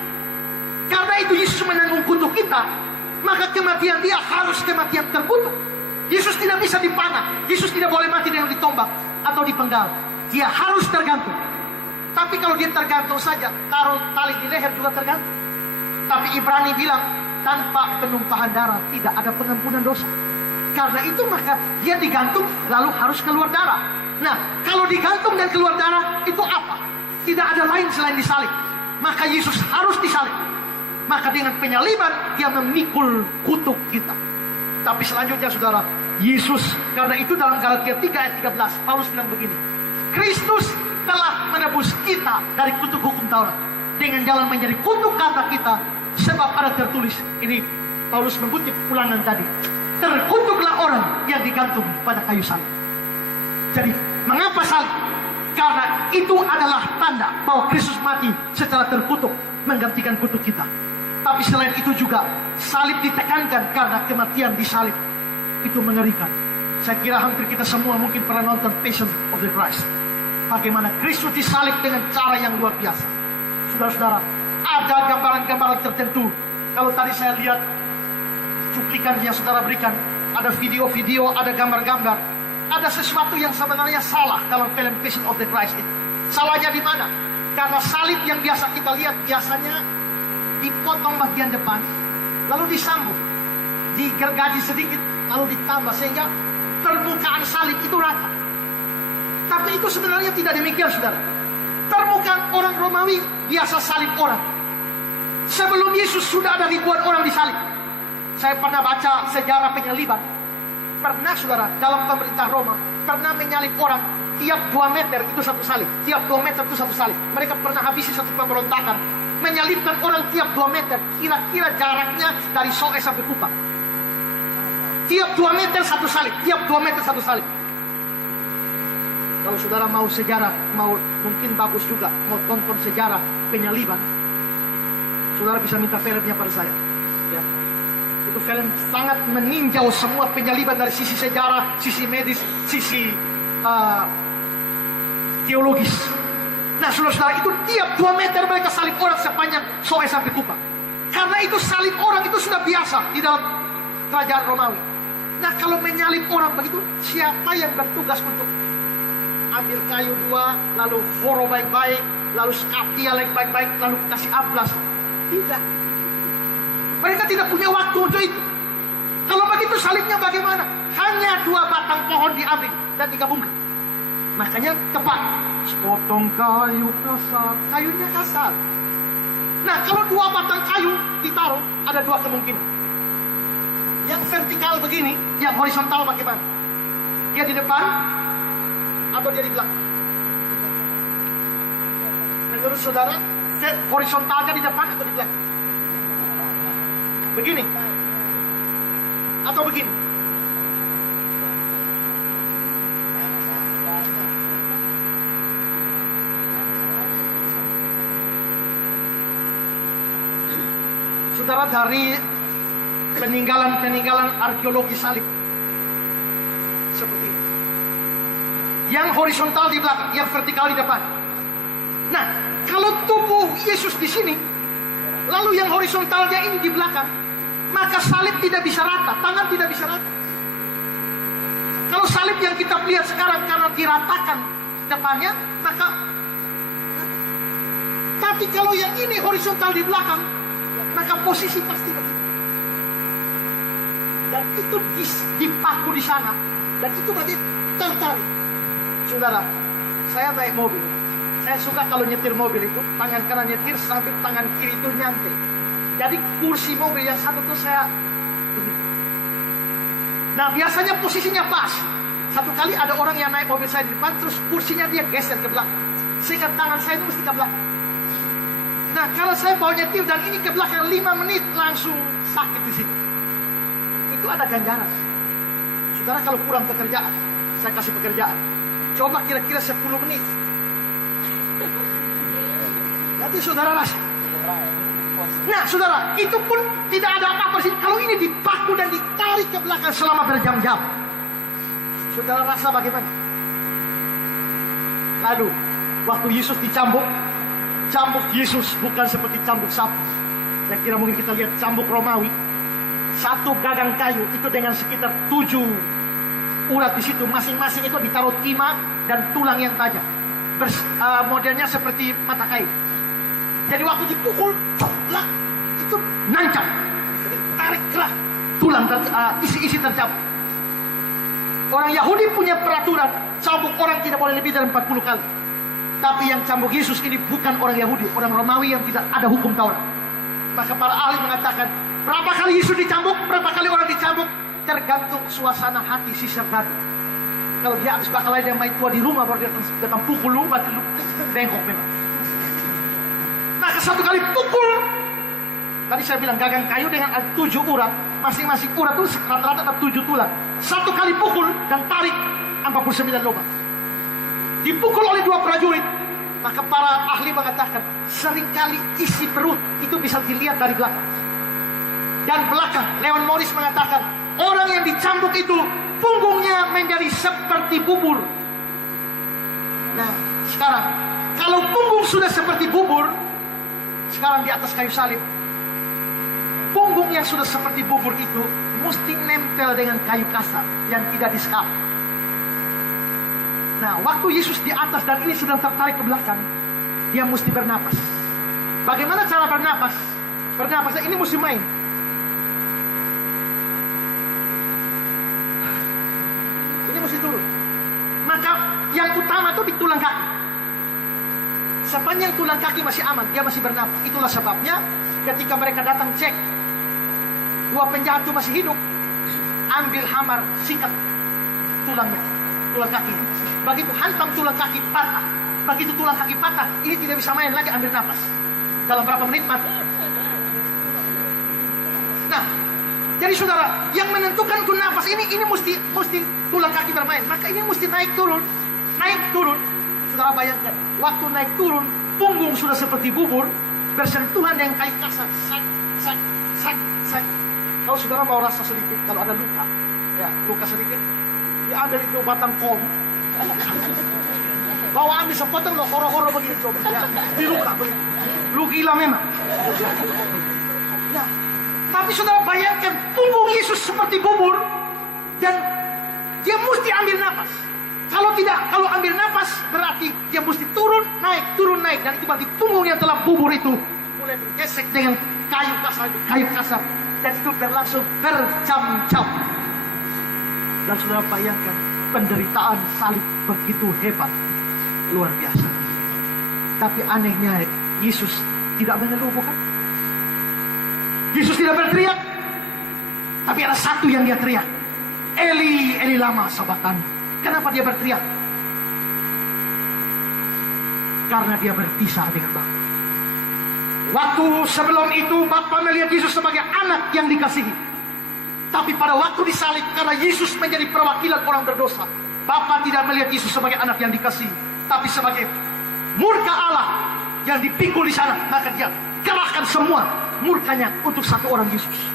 Karena itu Yesus menanggung kutuk kita, maka kematian dia harus kematian terkutuk. Yesus tidak bisa dipanah, Yesus tidak boleh mati dengan ditombak atau dipenggal. Dia harus tergantung. Tapi kalau dia tergantung saja, taruh tali di leher juga tergantung. Tapi Ibrani bilang, tanpa penumpahan darah tidak ada pengampunan dosa. Karena itu maka dia digantung lalu harus keluar darah. Nah, kalau digantung dan keluar darah itu apa? Tidak ada lain selain disalib. Maka Yesus harus disalib. Maka dengan penyaliban dia memikul kutuk kita. Tapi selanjutnya saudara, Yesus, karena itu dalam Galatia 3 ayat 13 Paulus bilang begini, Kristus telah menebus kita dari kutuk hukum Taurat dengan jalan menjadi kutuk kata kita, sebab ada tertulis. Ini Paulus mengutip Ulangan tadi, terkutuklah orang yang digantung pada kayu salib. Jadi mengapa salib? Karena itu adalah tanda bahwa Kristus mati secara terkutuk menggantikan kutuk kita. Tapi selain itu juga salib ditekankan karena kematian di salib itu mengerikan. Saya kira hampir kita semua mungkin pernah nonton Passion of the Christ. Bagaimana Kristus disalib dengan cara yang luar biasa. Saudara-saudara, ada gambaran-gambaran tertentu. Kalau tadi saya lihat cuplikan yang saudara berikan, ada video-video, ada gambar-gambar, ada sesuatu yang sebenarnya salah dalam film Passion of the Christ itu. Salahnya di mana? Karena salib yang biasa kita lihat biasanya dipotong bagian depan, lalu disambung, digergaji sedikit, lalu ditambah sehingga permukaan salib itu rata. Tapi itu sebenarnya tidak demikian, saudara. Permukaan orang Romawi biasa salib orang. Sebelum Yesus sudah ada ribuan orang disalib. Saya pernah baca sejarah penyaliban. Pernah saudara, dalam pemerintah Roma pernah menyalib orang tiap 2 meter itu satu salib. Tiap 2 meter itu satu salib. Mereka pernah habisi satu pemberontakan, menyalibkan orang tiap 2 meter. Kira-kira jaraknya dari Soe sampai Kupang. Tiap 2 meter satu salib. Tiap 2 meter satu salib. Kalau saudara mau sejarah, mau mungkin bagus juga, mau tonton sejarah penyaliban, saudara bisa minta filmnya pada saya. Ya. Itu film sangat meninjau semua penyaliban dari sisi sejarah, sisi medis, sisi teologis. Nah saudara-saudara, itu tiap 2 meter mereka salib orang sepanjang Soe sampai Kupang. Karena itu salib orang itu sudah biasa di dalam kerajaan Romawi. Nah kalau menyalib orang begitu, siapa yang bertugas untuk ambil kayu 2, lalu foro baik-baik, lalu sekap dia baik-baik, lalu kasih amplas? Tidak. Mereka tidak punya waktu untuk itu. Kalau begitu salibnya bagaimana? Hanya 2 batang pohon diambil dan digabungkan. Makanya tepat. Sepotong kayu kasar, kayunya kasar. Nah kalau 2 batang kayu ditaruh, ada 2 kemungkinan. Yang vertikal begini, yang horizontal bagaimana? Dia di depan atau dia di belakang? Menurut saudara, horizontalnya di depan atau di belakang? Begini atau begini? Saudara, dari peninggalan arkeologi salib seperti ini. Yang horizontal di belakang, yang vertikal di depan. Nah, kalau tubuh Yesus di sini, lalu yang horizontalnya ini di belakang, maka salib tidak bisa rata, tangan tidak bisa rata. Kalau salib yang kita lihat sekarang karena diratakan depannya, maka tapi kalau yang ini horizontal di belakang, maka posisi pasti begitu. Dan itu dipaku di sana, dan itu berarti tertarik. Saudara, saya naik mobil. Saya suka kalau nyetir mobil itu tangan kanan nyetir sampai tangan kiri itu nyantai. Jadi kursi mobil yang satu tuh saya begini. Nah, biasanya posisinya pas. Satu kali ada orang yang naik mobil saya di depan, terus kursinya dia geser ke belakang, sehingga tangan saya itu mesti ke belakang. Nah, kalau saya bawa nyetir dan ini ke belakang 5 menit langsung sakit di situ. Itu ada ganjaran. Saudara, kalau kurang pekerjaan, saya kasih pekerjaan. Coba kira-kira 10 menit. Nanti saudara rasa. Nah, saudara, itu pun tidak ada apa-apa sih. Kalau ini dipaku dan ditarik ke belakang selama berjam-jam, saudara rasa bagaimana? Lalu, waktu Yesus dicambuk, cambuk Yesus bukan seperti cambuk sapi. Saya kira mungkin kita lihat cambuk Romawi. Satu gagang kayu itu dengan sekitar 7 urat di situ. Masing-masing itu ditaruh timah dan tulang yang tajam. Modelnya seperti mata kayu. Jadi waktu dipukul, lah, itu nancap. Tariklah tulang isi-isi tercambuk. Orang Yahudi punya peraturan, cambuk orang tidak boleh lebih dari 40 kali. Tapi yang cambuk Yesus ini bukan orang Yahudi, orang Romawi yang tidak ada hukum Taurat. Maka para ahli mengatakan, berapa kali Yesus dicambuk, berapa kali orang dicambuk, tergantung suasana hati si sergati. Kalau dia habis bakal ada yang main tua di rumah, baru dia datang pukul lu, berarti lu bengkok memang. Maka satu kali pukul, tadi saya bilang gagang kayu dengan 7 urat, masing-masing urat itu rata-rata ada 7 tulang. Satu kali pukul dan tarik 49 lubang. Dipukul oleh 2 prajurit, maka para ahli mengatakan seringkali isi perut itu bisa dilihat dari belakang. Dan belakang, Leon Morris mengatakan orang yang dicambuk itu punggungnya menjadi seperti bubur. Nah, sekarang kalau punggung sudah seperti bubur, sekarang di atas kayu salib, punggung yang sudah seperti bubur itu mesti nempel dengan kayu kasar yang tidak disekap. Nah, waktu Yesus di atas dan ini sedang tertarik ke belakang, dia mesti bernapas. Bagaimana cara bernapas? Bernapasnya ini mesti main. Ini mesti turun. Maka yang utama itu di tulang kaki. Sepanjang tulang kaki masih aman, dia masih bernapas. Itulah sebabnya ketika mereka datang cek 2 penjahat itu masih hidup, ambil hammer, sikat tulangnya, tulang kaki. Begitu hantam tulang kaki patah. Begitu tulang kaki patah, ini tidak bisa main lagi ambil nafas. Dalam berapa menit mati. Nah, jadi saudara, yang menentukan itu nafas ini mesti tulang kaki bermain. Maka ini mesti naik turun. Saudara bayangkan, waktu naik turun, punggung sudah seperti bubur, bersentuhan dengan kayu kasar. Sak. Kalau saudara mau rasa sedikit, kalau ada luka, ya luka sedikit, diambil itu batang kom, bawa ambil sepotong lo horo-horo begitu coba, ya, di luka begitu. Lu gila memang. Nah, tapi saudara bayangkan, punggung Yesus seperti bubur, dan dia mesti ambil nafas. Kalau tidak, kalau ambil nafas berarti dia mesti turun naik, dan itu berarti punggung yang telah bubur itu mulai bergesek dengan kayu kasar, dan itu berlangsung berjam-jam. Dan saudara bayangkan, penderitaan salib begitu hebat, luar biasa. Tapi anehnya Yesus tidak mengeluh, bukan? Yesus tidak berteriak, tapi ada satu yang dia teriak, Eli, Eli lama sabachthani. Kenapa dia berteriak? Karena dia berpisah dengan Bapa. Waktu sebelum itu Bapa melihat Yesus sebagai anak yang dikasihi. Tapi pada waktu disalib, karena Yesus menjadi perwakilan orang berdosa, Bapa tidak melihat Yesus sebagai anak yang dikasihi, tapi sebagai murka Allah yang dipikul di sana. Maka dia kerahkan semua murkanya untuk satu orang Yesus.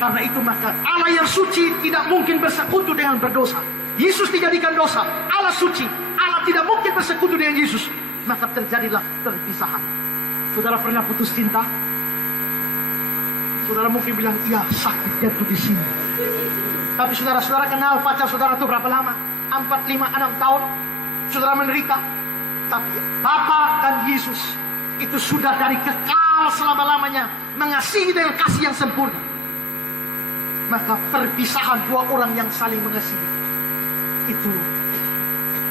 Karena itu maka Allah yang suci tidak mungkin bersekutu dengan berdosa. Yesus dijadikan dosa, Allah suci, Allah tidak mungkin bersekutu dengan Yesus. maka terjadilah perpisahan. Saudara pernah putus cinta? Saudara mungkin bilang, iya sakitnya tuh di sini. Tapi saudara kenal pacar saudara itu berapa lama? 4, 5, 6 tahun. Saudara menderita. Tapi Bapa dan Yesus itu sudah dari kekal selama-lamanya mengasihi dengan kasih yang sempurna. Maka perpisahan dua orang yang saling mengasihi itu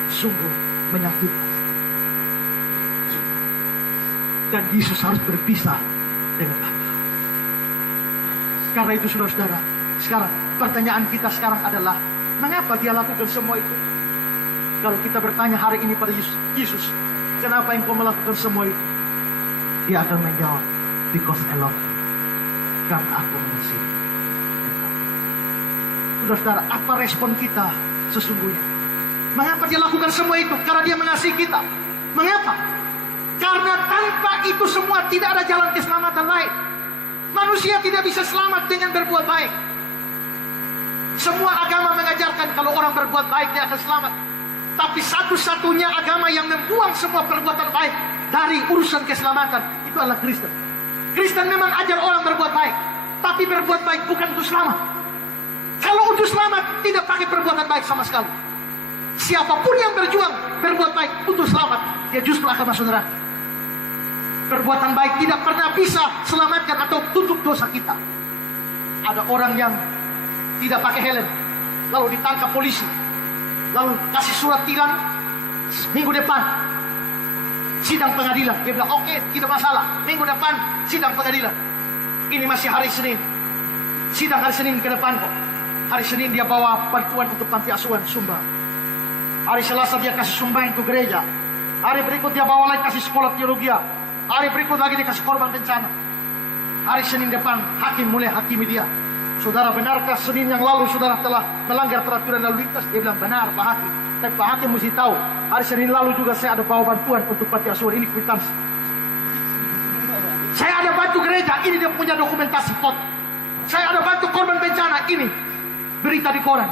sungguh menyakitkan. Dan Yesus harus berpisah dengan Bapa. Karena itu saudara-saudara, sekarang pertanyaan kita sekarang adalah, mengapa dia lakukan semua itu? Kalau kita bertanya hari ini pada Yesus, kenapa engkau melakukan semua itu? Dia akan menjawab, because I love you. Karena aku mengasihi. Saudara-saudara, apa respon kita sesungguhnya? Mengapa dia lakukan semua itu? Karena dia mengasihi kita. Mengapa? Karena tanpa itu semua tidak ada jalan keselamatan lain. Manusia tidak bisa selamat dengan berbuat baik. Semua agama mengajarkan kalau orang berbuat baik dia akan selamat. Tapi satu-satunya agama yang membuang semua perbuatan baik dari urusan keselamatan itu adalah Kristen. Kristen memang ajar orang berbuat baik, tapi berbuat baik bukan untuk selamat. Kalau untuk selamat tidak pakai perbuatan baik sama sekali. Siapapun yang berjuang berbuat baik untuk selamat, dia justru akan masuk neraka. Perbuatan baik tidak pernah bisa selamatkan atau tutup dosa kita. Ada orang yang tidak pakai helm, lalu ditangkap polisi, lalu kasih surat tilang, minggu depan sidang pengadilan. Dia bilang, oke, tidak masalah, minggu depan sidang pengadilan. Ini masih hari Senin, sidang hari Senin ke depan kok. Hari Senin dia bawa bantuan untuk panti asuhan sumbang. Hari Selasa dia kasih sumbang ke gereja. Hari berikut dia bawa lagi kasih sekolah teologi. Hari berikut lagi dia kasih korban bencana. Hari Senin depan hakim mulai hakimi dia. Saudara, benarkah Senin yang lalu saudara telah melanggar peraturan lalu lintas? Dia bilang, benar Pak Hakim. Tapi Pak Hakim mesti tahu, hari Senin lalu juga saya ada bawa bantuan untuk panti asuhan. Ini kwitansi. Saya ada bantu gereja, ini dia punya dokumentasi foto. Saya ada bantu korban bencana, ini berita di koran.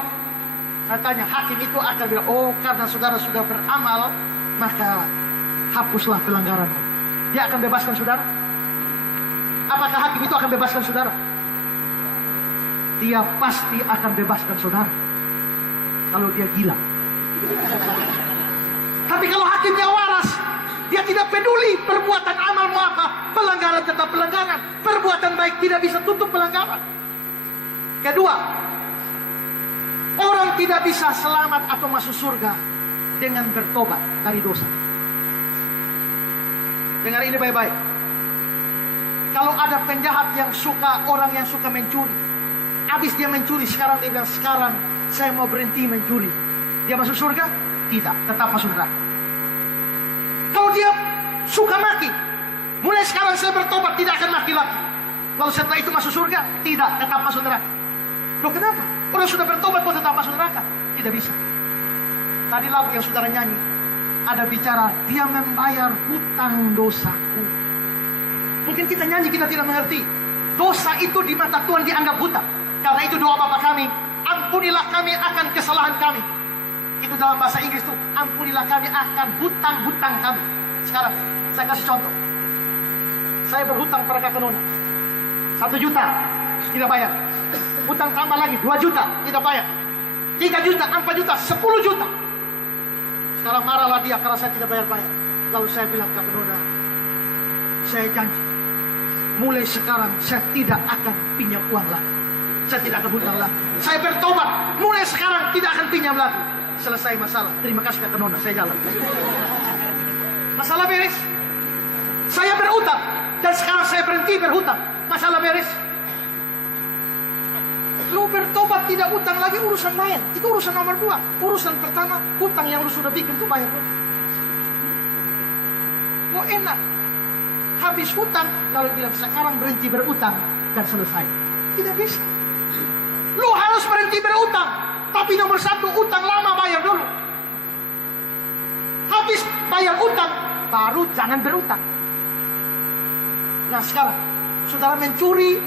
Saya tanya, hakim itu akan bilang, oh karena saudara sudah beramal, maka hapuslah pelanggaran. Dia akan bebaskan saudara? Apakah hakim itu akan bebaskan saudara? Dia pasti akan bebaskan saudara kalau dia gila. Tapi kalau hakimnya waras, dia tidak peduli perbuatan amalmu apa, pelanggaran tetap pelanggaran. Perbuatan baik tidak bisa tutup pelanggaran. Kedua, orang tidak bisa selamat atau masuk surga dengan bertobat dari dosa. Dengar ini baik-baik. Kalau ada penjahat yang suka, orang yang suka mencuri, habis dia mencuri, sekarang dia bilang, sekarang saya mau berhenti mencuri. Dia masuk surga? Tidak, tetap masuk neraka. Kalau dia suka maki, mulai sekarang saya bertobat, tidak akan maki lagi. Lalu setelah itu masuk surga? Tidak, tetap masuk neraka. Loh kenapa? Orang sudah bertobat kok tetap masuk neraka? Tidak bisa. Tadi lagu yang saudara nyanyi ada bicara, dia membayar hutang dosaku. Mungkin kita nyanyi, kita tidak mengerti. Dosa itu di mata Tuhan dianggap hutang. Karena itu doa Bapa kami, ampunilah kami akan kesalahan kami. Itu dalam bahasa Inggris itu, ampunilah kami akan hutang-hutang kami. Sekarang saya kasih contoh. Saya berhutang pada Kakak Nona 1 juta, tidak bayar. Hutang tambah lagi 2 juta, tidak bayar. 3 juta, 4 juta, 10 juta. Sekarang marahlah dia karena saya tidak bayar-bayar. Lalu saya bilang ke Kakak Nona, saya janji, mulai sekarang saya tidak akan pinjam uang lagi. Saya tidak akan hutang lagi. Saya bertobat, mulai sekarang tidak akan pinjam lagi. Selesai masalah, terima kasih Kakak Nona, saya jalan. Masalah beres. Saya berhutang dan sekarang saya berhenti berhutang. Masalah beres. Lu bertobat tidak hutang lagi, urusan lain. Itu urusan nomor 2. Urusan pertama, hutang yang lu sudah bikin tuh bayar. Kok enak? Habis hutang, lalu bilang sekarang berhenti berhutang dan selesai. Tidak bisa. Lu harus berhenti berhutang. Tapi nomor 1, hutang lama bayar dulu. Habis bayar hutang, baru jangan berhutang. Nah sekarang, saudara mencuri.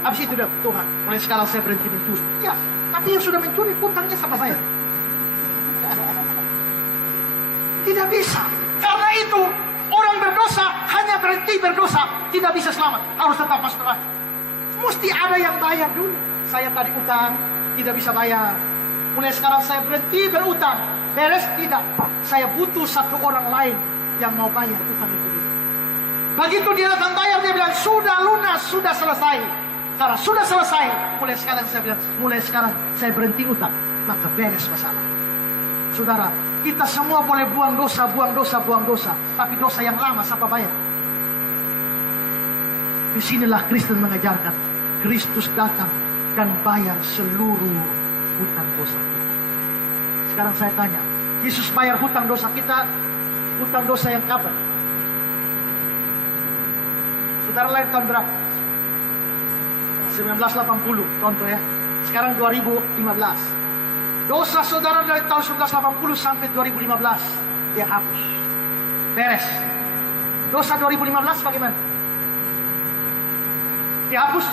Habis itu udah, Tuhan, mulai sekarang saya berhenti mencuri. Ya, tapi yang sudah mencuri, hutangnya sama saya. Tidak bisa. Karena itu orang berdosa hanya berhenti berdosa tidak bisa selamat, harus tetap masuk neraka. Mesti ada yang bayar dulu. Saya tadi utang tidak bisa bayar, mulai sekarang saya berhenti berutang. Beres? Tidak. Saya butuh satu orang lain yang mau bayar utang itu. Begitu dia datang bayar, dia bilang sudah lunas, sudah selesai. Karena sudah selesai, mulai sekarang saya bilang, mulai sekarang saya berhenti utang, maka beres masalah. Saudara, kita semua boleh buang dosa, buang dosa, buang dosa, tapi dosa yang lama siapa bayar? Disinilah Kristen mengajarkan, Kristus datang dan bayar seluruh hutang dosa kita. Sekarang saya tanya, Yesus bayar hutang dosa kita, hutang dosa yang kapan? Saudara lahir tahun berapa? 1980, contoh ya. Sekarang 2015. Dosa saudara dari tahun 1980 sampai 2015 dia hapus. Beres. Dosa 2015 bagaimana? Dihapus?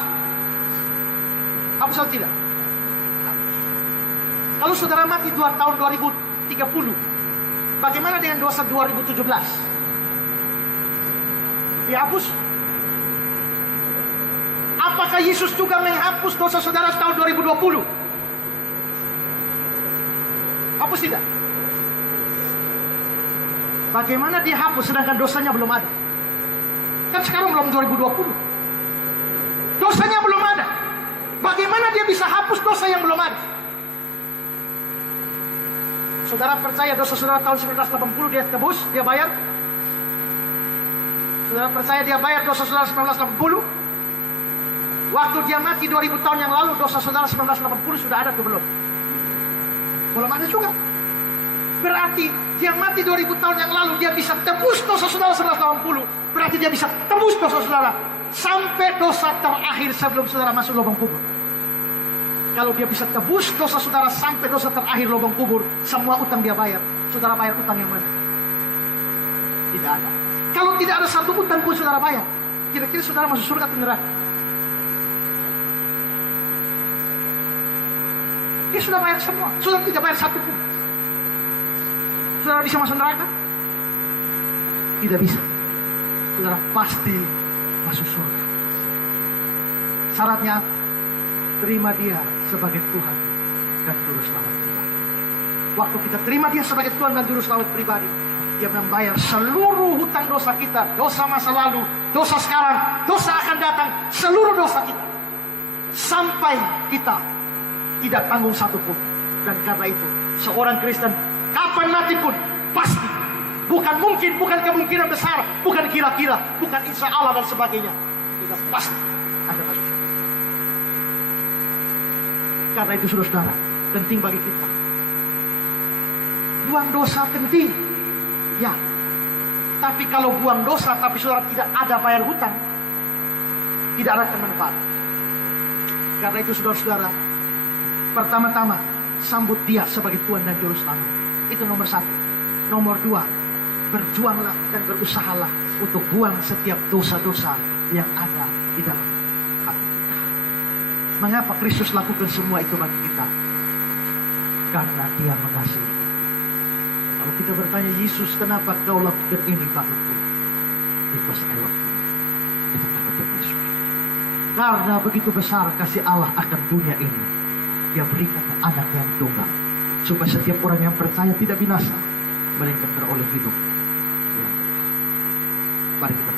Hapus atau tidak? Hapus. Kalau saudara mati tahun 2030, bagaimana dengan dosa 2017? Dihapus? Apakah Yesus juga menghapus dosa saudara tahun 2020? Hapus tidak? Bagaimana dia hapus sedangkan dosanya belum ada? Kan sekarang belum 2020. Dosanya belum ada. Bagaimana dia bisa hapus dosa yang belum ada? Saudara percaya dosa saudara tahun 1980 dia tebus, dia bayar? Saudara percaya dia bayar dosa saudara 1980? Waktu dia mati 2000 tahun yang lalu, dosa saudara 1980 sudah ada atau belum? Belum ada juga. Berarti dia mati 2000 tahun yang lalu, dia bisa tebus dosa saudara 1980. Berarti dia bisa tebus dosa saudara sampai dosa terakhir sebelum saudara masuk lubang kubur. Kalau dia bisa tebus dosa saudara sampai dosa terakhir lubang kubur, semua utang dia bayar. Saudara bayar utang yang mana? Tidak ada. Kalau tidak ada satu utang pun saudara bayar, kira-kira saudara masuk surga atau neraka? Dia sudah bayar semua, sudah tidak bayar satu pun. Saudara bisa masuk neraka? Tidak bisa. Saudara pasti masuk surga. Syaratnya apa? Terima dia sebagai Tuhan dan Juru Selamat pribadi. Waktu kita terima dia sebagai Tuhan dan Juru Selamat pribadi, dia membayar seluruh hutang dosa kita, dosa masa lalu, dosa sekarang, dosa akan datang, seluruh dosa kita, sampai kita tidak tanggung satu pun. Dan karena itu seorang Kristen kapan mati pun pasti, bukan mungkin, bukan kemungkinan besar, bukan kira-kira, bukan insya Allah dan sebagainya, kita pasti akan masuk surga. Karena itu saudara, penting bagi kita. Buang dosa penting, ya. Tapi kalau buang dosa tapi saudara tidak ada bayar hutang, tidak ada manfaat. Karena itu saudara-saudara, pertama-tama sambut dia sebagai Tuhan dan Juru Selamat. Itu nomor satu. Nomor dua, berjuanglah dan berusahalah untuk buang setiap dosa-dosa yang ada di dalam hati kita. Mengapa Kristus lakukan semua itu bagi kita? Karena dia mengasihi. Kalau kita bertanya, Yesus kenapa kau lakukan ini bagiku? Because I love you. Kita katakan Yesus. Karena begitu besar kasih Allah akan dunia ini, dia berikan anak yang tunggal, supaya setiap orang yang percaya tidak binasa, melainkan beroleh hidup. Ya. Mari kita